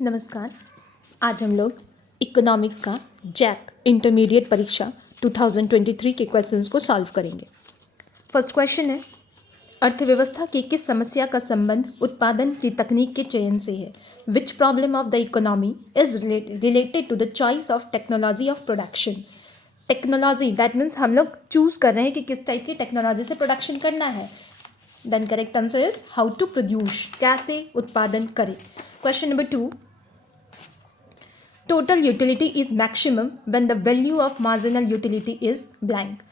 नमस्कार। आज हम लोग इकोनॉमिक्स का जैक इंटरमीडिएट परीक्षा 2023 के क्वेश्चंस को सॉल्व करेंगे। फर्स्ट क्वेश्चन है, अर्थव्यवस्था की किस समस्या का संबंध उत्पादन की तकनीक के चयन से है? Which problem of the economy is related to the choice of technology of production? Technology that means हम लोग चूज कर रहे हैं कि किस टाइप की टेक्नोलॉजी से प्रोडक्शन करना है। Then correct answer is how to produce, कैसे उत्पादन करें। Question number 2, total utility is maximum when the value of marginal utility is blank.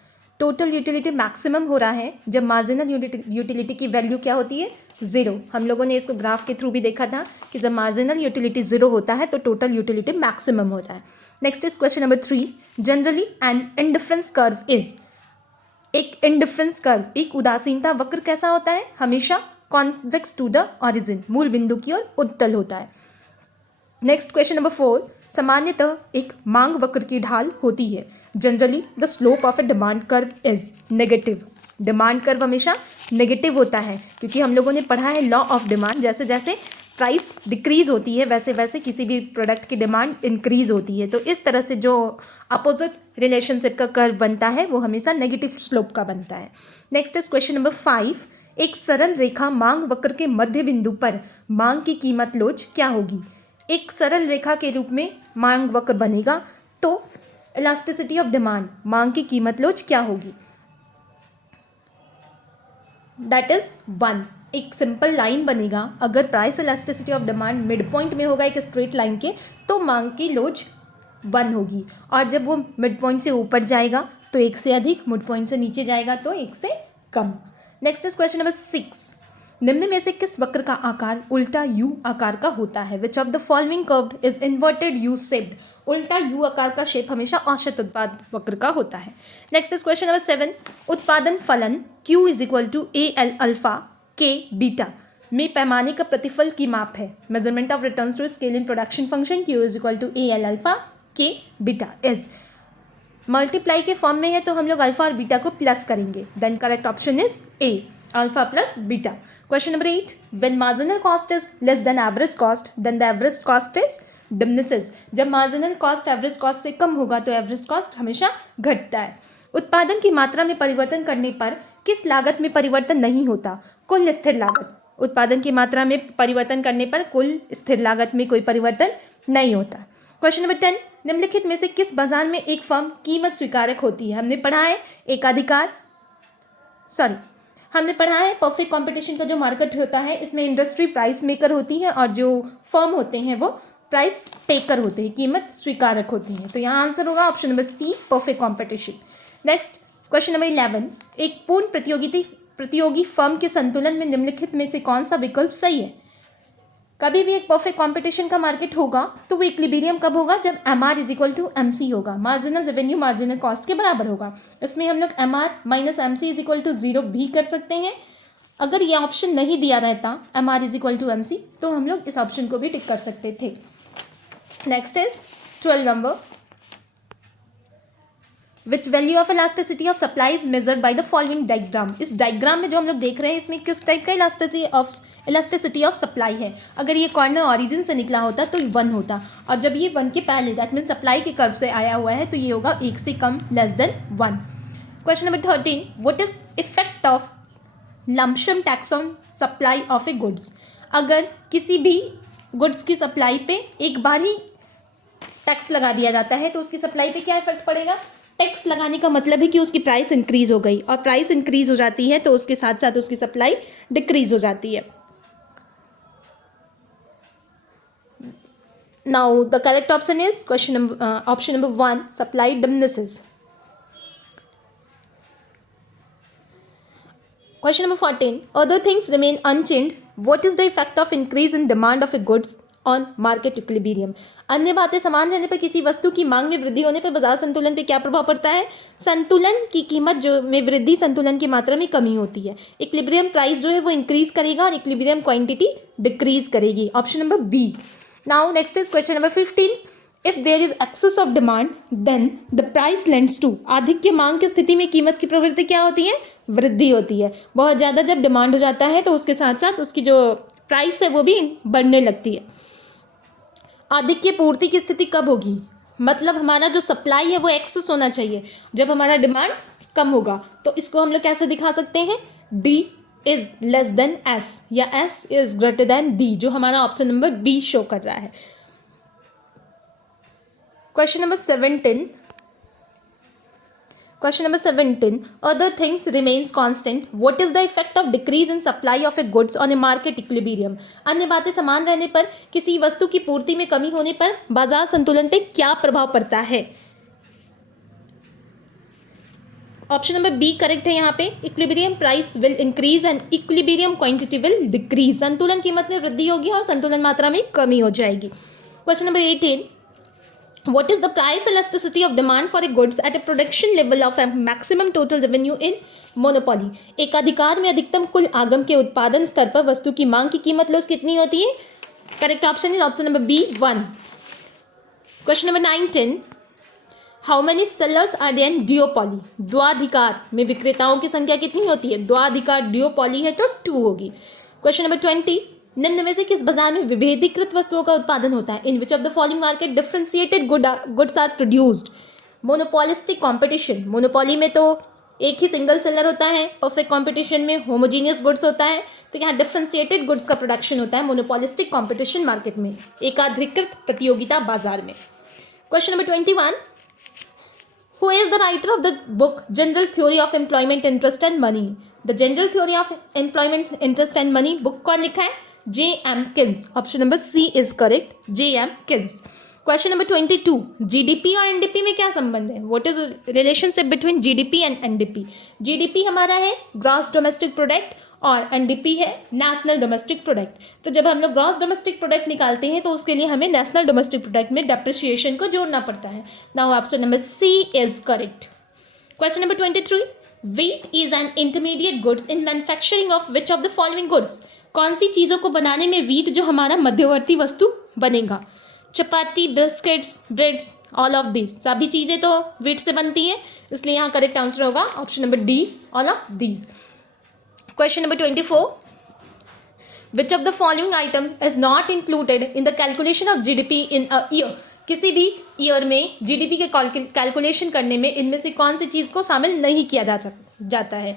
Total utility maximum हो रहा है जब मार्जिनल यूटिलिटी की वैल्यू क्या होती है? ज़ीरो। हम लोगों ने इसको ग्राफ के थ्रू भी देखा था कि जब मार्जिनल यूटिलिटी ज़ीरो होता है तो टोटल यूटिलिटी मैक्सिमम होता है। Next is question number 3, generally an indifference curve is. एक इंडिफरेंस कर्व, एक उदासीनता वक्र कैसा होता है? हमेशा कॉन्वेक्स टू द ऑरिजिन, मूल बिंदु की ओर उत्तल होता है। नेक्स्ट क्वेश्चन नंबर 4, सामान्यतः एक मांग वक्र की ढाल होती है। Generally the slope of A demand curve is negative. Demand curve हमेशा नेगेटिव होता है क्योंकि हम लोगों ने पढ़ा है लॉ ऑफ डिमांड, जैसे जैसे प्राइस डिक्रीज होती है वैसे वैसे किसी भी प्रोडक्ट की डिमांड इंक्रीज होती है। तो इस तरह से जो अपोजिट रिलेशनशिप का कर्व बनता है वो हमेशा नेगेटिव स्लोप का बनता है। नेक्स्ट इज क्वेश्चन नंबर 5, एक सरल रेखा मांग वक्र के मध्य बिंदु पर मांग की कीमत लोच क्या होगी? एक सरल रेखा के रूप में मांग वक्र बनेगा तो इलास्टिसिटी ऑफ डिमांड, मांग की कीमत लोच क्या होगी? That is 1। एक सिंपल लाइन बनेगा, अगर price elasticity of demand mid point में होगा एक स्ट्रेट लाइन के तो मांग की लोच 1 होगी, और जब वो मिड पॉइंट से ऊपर जाएगा तो 1 से अधिक, मिड पॉइंट से नीचे जाएगा तो 1 से कम। नेक्स्ट इज क्वेश्चन नंबर 6, निम्न में से किस वक्र का आकार उल्टा यू आकार का होता है? Which of the following curve is inverted U shaped? उल्टा यू आकार का शेप हमेशा औसत उत्पाद वक्र का होता है। नेक्स्ट इज क्वेश्चन नंबर 7, उत्पादन फलन Q is equal to AL alpha K beta में पैमाने का प्रतिफल की माप है। Measurement of returns to scale in production function Q is equal to AL alpha K beta is multiply के फॉर्म में है तो हम लोग अल्फा और बीटा को प्लस करेंगे। Then correct option is A, alpha plus beta. Question number 8, when marginal cost is less than average cost, then the average cost is diminishes. जब marginal cost average cost से कम होगा तो average cost हमेशा घटता है। उत्पादन की मात्रा में परिवर्तन करने पर किस लागत में परिवर्तन नहीं होता? कुल स्थिर लागत। उत्पादन की मात्रा में परिवर्तन करने पर कुल स्थिर लागत में कोई परिवर्तन नहीं होता। क्वेश्चन नंबर 10, निम्नलिखित में से किस बाजार में एक फर्म कीमत स्वीकारक होती है? हमने पढ़ा है परफेक्ट कंपटीशन का जो मार्केट होता है इसमें इंडस्ट्री प्राइस मेकर होती है और जो फर्म होते हैं वो प्राइस टेकर होते हैं, कीमत स्वीकारक होती हैं। तो यहाँ आंसर होगा option number C, perfect competition. Next question number 11, एक पूर्ण प्रतियोगी फर्म के संतुलन में निम्नलिखित में से कौन सा विकल्प सही है? कभी भी एक परफेक्ट कंपटीशन का मार्केट होगा तो वो इक्विलिब्रियम कब होगा? जब MR is equal to MC होगा, मार्जिनल रेवेन्यू मार्जिनल कॉस्ट के बराबर होगा। इसमें हम लोग MR minus MC is equal to 0 भी कर सकते हैं। अगर ये ऑप्शन नहीं दिया रहता MR is equal to MC तो हम लोग इस ऑप्शन को भी टिक कर सकते थे। Next is 12 number, which value of elasticity of supply is measured by the following diagram? इस डायग्राम में जो हम लोग देख रहे हैं इसमें किस टाइप का इलास्टिसिटी ऑफ सप्लाई है? अगर ये कॉर्नर ऑरिजिन से निकला होता तो 1 होता, और जब ये 1 के पहले दैट मीन सप्लाई के कर्व से आया हुआ है तो ये होगा 1 से कम, less than 1। Question number 13, what is effect of lump sum tax on supply of a goods? अगर किसी भी गुड्स की सप्लाई पे एक बार ही टैक्स लगा दिया जाता है तो उसकी सप्लाई पे क्या इफेक्ट पड़ेगा? टैक्स लगाने का मतलब है कि उसकी प्राइस इंक्रीज हो गई, और प्राइस इंक्रीज हो जाती है तो उसके साथ साथ उसकी सप्लाई डिक्रीज हो जाती है। Now the correct option is option number 1, supply diminishes. Question number 14, other things remain unchanged, what is the effect of increase in demand of a goods on market equilibrium? अन्य बातें समान रहने पर किसी वस्तु की मांग में वृद्धि होने पर बाजार संतुलन पे क्या प्रभाव पड़ता है? संतुलन की कीमत जो में वृद्धि संतुलन की मात्रा में कमी होती है। इक्विलिब्रियम प्राइस जो है वो इंक्रीज करेगा और इक्विलिब्रियम क्वांटिटी डिक्रीज करेगी। Option number B. Now next is question number 15, if there is excess of demand then the price lends to. आधिक्य मांग की स्थिति में कीमत की प्रवृत्ति क्या होती है? वृद्धि होती है। बहुत ज़्यादा जब डिमांड हो जाता है तो उसके साथ साथ उसकी जो प्राइस है वो भी बढ़ने लगती है। अधिक की पूर्ति की स्थिति कब होगी, मतलब हमारा जो सप्लाई है वो एक्सेस होना चाहिए जब हमारा डिमांड कम होगा। तो इसको हम लोग कैसे दिखा सकते हैं, D is less than S या S is greater than D, जो हमारा ऑप्शन नंबर B शो कर रहा है। Question number 17, other things remains constant, what is the effect of decrease in supply of a goods on a market equilibrium? अन्य बातें समान रहने पर किसी वस्तु की पूर्ति में कमी होने पर बाजार संतुलन पे क्या प्रभाव पड़ता है। ऑप्शन नंबर बी करेक्ट है यहाँ पे। Equilibrium price will increase and equilibrium quantity will decrease, संतुलन कीमत में वृद्धि होगी और संतुलन मात्रा में कमी हो जाएगी। Question number 18, what is the price elasticity of demand for a goods at a production level of a maximum total revenue in monopoly? एक अधिकार में अधिकतम कुल आगम के उत्पादन स्तर पर वस्तु की मांग की कीमत लॉस कितनी होती है। Correct option is option number B 1। Question number 19, how many sellers are there in duopoly? द्वाधिकार में विक्रेताओं की संख्या कितनी होती है। द्वाधिकार डिओपॉली है तो 2 होगी। क्वेश्चन नंबर 20, निम्न में से किस बाजार में विभेदीकृत वस्तुओं का उत्पादन होता है। In which of the following market differentiated goods are produced. Monopolistic competition, monopoly में तो एक ही सिंगल सेलर होता है, परफेक्ट कॉम्पिटिशन में होमोजीनियस गुड्स होता है, तो यहाँ डिफरेंशिएटेड गुड्स का प्रोडक्शन होता है मोनोपोलिस्टिक कॉम्पिटिशन मार्केट में, एकाधिकृत प्रतियोगिता बाजार में। Question number 21, Who is the writer of the book General Theory of Employment, Interest and Money? The General Theory of Employment, Interest and Money book कौन लिखा है, J.M. Kins। Option number C is correct, J.M. Kins। Question number 22, GDP और NDP में क्या संबंध है। What is relationship between GDP and NDP? GDP हमारा है ग्रॉस डोमेस्टिक प्रोडक्ट और NDP है नेशनल डोमेस्टिक प्रोडक्ट। तो जब हम लोग ग्रॉस डोमेस्टिक प्रोडक्ट निकालते हैं तो उसके लिए हमें नेशनल डोमेस्टिक प्रोडक्ट में डेप्रिसिएशन को जोड़ना पड़ता है। Now option number C is correct. Question number 23, wheat is an intermediate goods in manufacturing of which of the following goods? कौन सी चीज़ों को बनाने में व्हीट जो हमारा मध्यवर्ती वस्तु बनेगा। चपाती, biscuits, breads, all of these, सभी चीज़ें तो व्हीट से बनती हैं, इसलिए यहाँ करेक्ट आंसर होगा option number D, all of these. Question number 24, which of the following item is not included in the calculation of GDP in a year? किसी भी ईयर में जीडीपी के कैलकुलेशन करने में इनमें से कौन सी चीज़ को शामिल नहीं किया जाता है।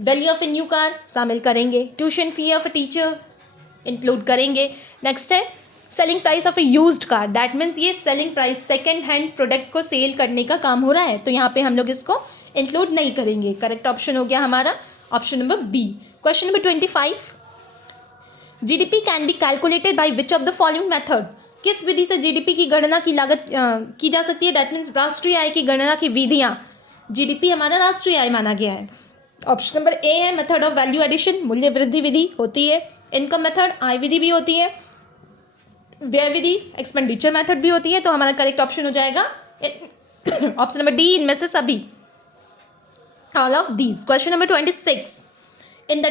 Value of a new car शामिल करेंगे, tuition fee of a teacher include करेंगे। नेक्स्ट है selling price of a used car, that means ये selling price second hand product को सेल करने का काम हो रहा है, तो यहाँ पे हम लोग इसको इंक्लूड नहीं करेंगे। करेक्ट ऑप्शन हो गया हमारा option number B. Question number 25, GDP can be calculated by which of the following method? किस विधि से जीडीपी की गणना की लागत की जा सकती है। दैट मीन्स राष्ट्रीय आय की गणना की विधियाँ, जीडीपी हमारा राष्ट्रीय आय माना गया है। ऑप्शन नंबर ए है मेथड ऑफ वैल्यू एडिशन, मूल्य वृद्धि विधि होती है। इनकम मेथड, आय विधि भी होती है। व्यय विधि, एक्सपेंडिचर मेथड भी होती है। तो हमारा करेक्ट ऑप्शन हो जाएगा ऑप्शन नंबर डी, इनमें से सभी, all of these। Question number 26, in the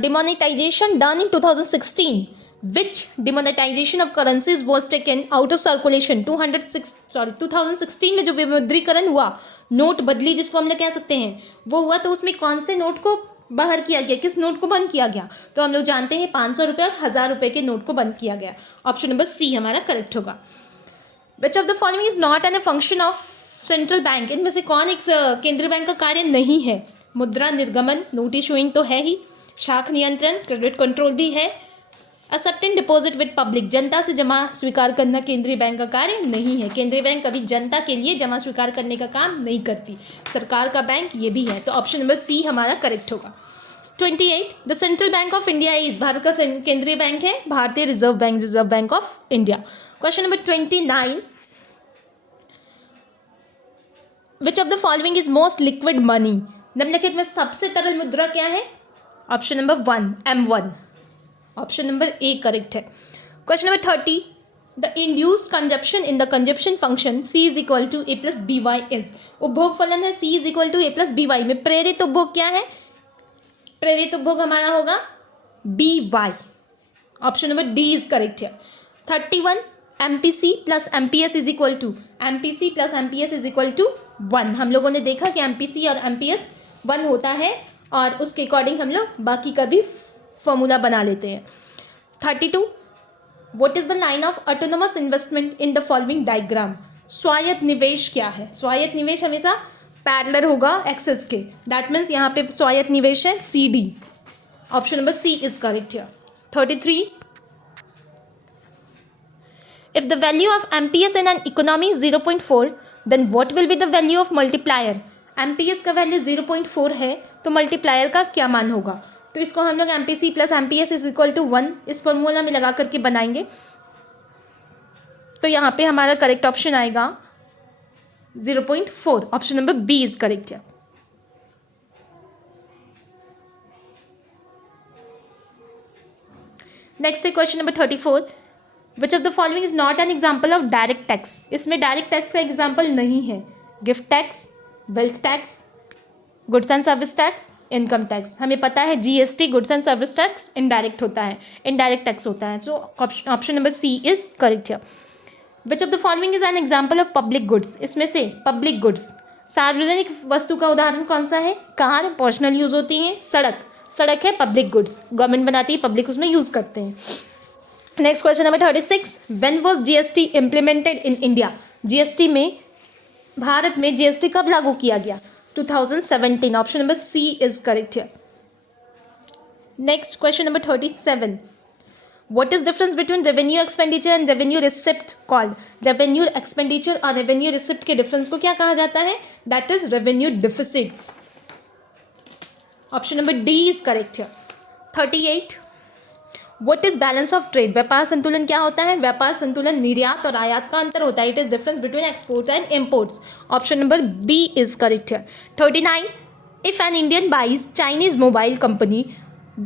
demonetization done in 2016, which demonetization of currencies was taken out of circulation? 2016 में जो विमुद्रीकरण हुआ, नोट बदली जिसको हम लोग कह सकते हैं, वो हुआ, तो उसमें कौन से नोट को बाहर किया गया, किस नोट को बंद किया गया? तो हम लोग जानते हैं 500 रुपये और 1000 रुपये के नोट को बंद किया गया। ऑप्शन नंबर सी हमारा करेक्ट होगा। Which of the following is not an a function of central bank? इनमें से कौन एक केंद्रीय बैंक का कार्य नहीं है? मुद्रा निर्गमन, नोट इशूइंग तो है ही, शाख नियंत्रण, क्रेडिट कंट्रोल भी है, एक्सेप्टिंग डिपॉजिट विद पब्लिक, जनता से जमा स्वीकार करना केंद्रीय बैंक का कार्य नहीं है। केंद्रीय बैंक कभी जनता के लिए जमा स्वीकार करने का काम नहीं करती, सरकार का बैंक ये भी है। तो ऑप्शन नंबर सी हमारा करेक्ट होगा। 28, the central bank of India is, Bharat का केंद्रीय बैंक है भारतीय reserve bank, reserve bank of India. Question number 29, which of the following is most liquid money? निम्नलिखित में सबसे तरल मुद्रा क्या है? Option number 1 M1, option number A correct है। Question number 30, the induced consumption in the consumption function C is equal to A plus BY is, उपभोग फलन है C is equal to A plus BY में प्रेरित उपभोग क्या है? प्रेरित उपभोग हमारा होगा BY, option number D is correct है। 31, MPC plus MPS is equal to, MPC plus MPS is equal to 1। हम लोगों ने देखा कि MPC और MPS 1 होता है और उसके अकॉर्डिंग हम लोग बाकी का भी फॉर्मूला बना लेते हैं। 32, what is the line of autonomous investment in the following diagram? स्वायत्त निवेश क्या है? स्वायत्त निवेश हमेशा पैरेलल होगा एक्सेस के, दैट मीन्स यहाँ पे स्वायत्त निवेश है CD. Option number C is correct here. 33. If the value of MPS in an economy is 0.4, then what will be the value of multiplier? MPS का वैल्यू 0.4 है तो मल्टीप्लायर का क्या मान होगा? तो इसको हम लोग MPC plus MPS is equal to 1 इस फॉर्मूला में लगा करके बनाएंगे. तो यहाँ पे हमारा करेक्ट ऑप्शन आएगा 0.4. Option number B is correct है. नेक्स्ट है question number 34. Which of the following is not an example of direct tax? इसमें डायरेक्ट टैक्स का एग्जाम्पल नहीं है. Gift tax, wealth tax, goods and service tax, income tax. हमें पता है GST goods and service tax indirect होता है, indirect tax होता है. So option number C is correct है. Which of the following is an example of public goods? इसमें से पब्लिक गुड्स, सार्वजनिक वस्तु का उदाहरण कौन सा है? कार पर्सनल यूज होती है, सड़क, सड़क है पब्लिक गुड्स, गवर्नमेंट बनाती है, पब्लिक उसमें यूज करते हैं. Next question number 36. When was GST implemented in India? GST में भारत में GST कब लागू किया गया? 2017. Option number C is correct here. Next question number 37. What is difference between revenue expenditure and revenue receipt called? revenue expenditure और revenue receipt के difference को क्या कहा जाता है? That is revenue deficit. Option number D is correct here. 38. What is balance of trade? व्यापार संतुलन क्या होता है? व्यापार संतुलन निर्यात और आयात का अंतर होता है. It is difference between exports and imports. Option number B is correct here. 39. If an Indian buys Chinese mobile company,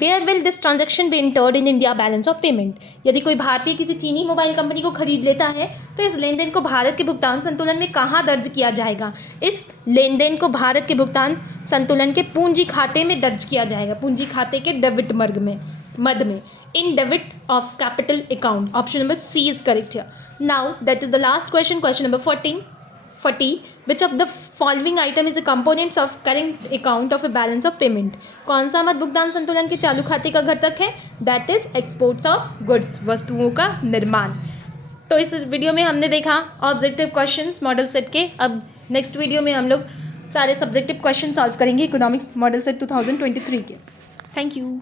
where will this transaction be entered in India balance of payment? यदि कोई भारतीय किसी चीनी mobile company को खरीद लेता है तो इस लेन देन को भारत के भुगतान संतुलन में कहाँ दर्ज किया जाएगा? इस लेन देन को भारत के भुगतान संतुलन के पूंजी खाते में दर्ज किया जाएगा, पूंजी खाते के डेबिट मद में, in debit of capital account. Option number C is correct here. Now that is the last question, question number 40. Which of the following item is a components of current account of a balance of payment? कौन सा मत भुगतान संतुलन के चालू खाते का घटक है? That is exports of goods, वस्तुओं का निर्माण. तो इस वीडियो में हमने देखा ऑब्जेक्टिव क्वेश्चंस मॉडल सेट के. अब नेक्स्ट वीडियो में हम लोग सारे सब्जेक्टिव क्वेश्चन सॉल्व करेंगे इकोनॉमिक्स मॉडल सेट 2023 के. Thank you.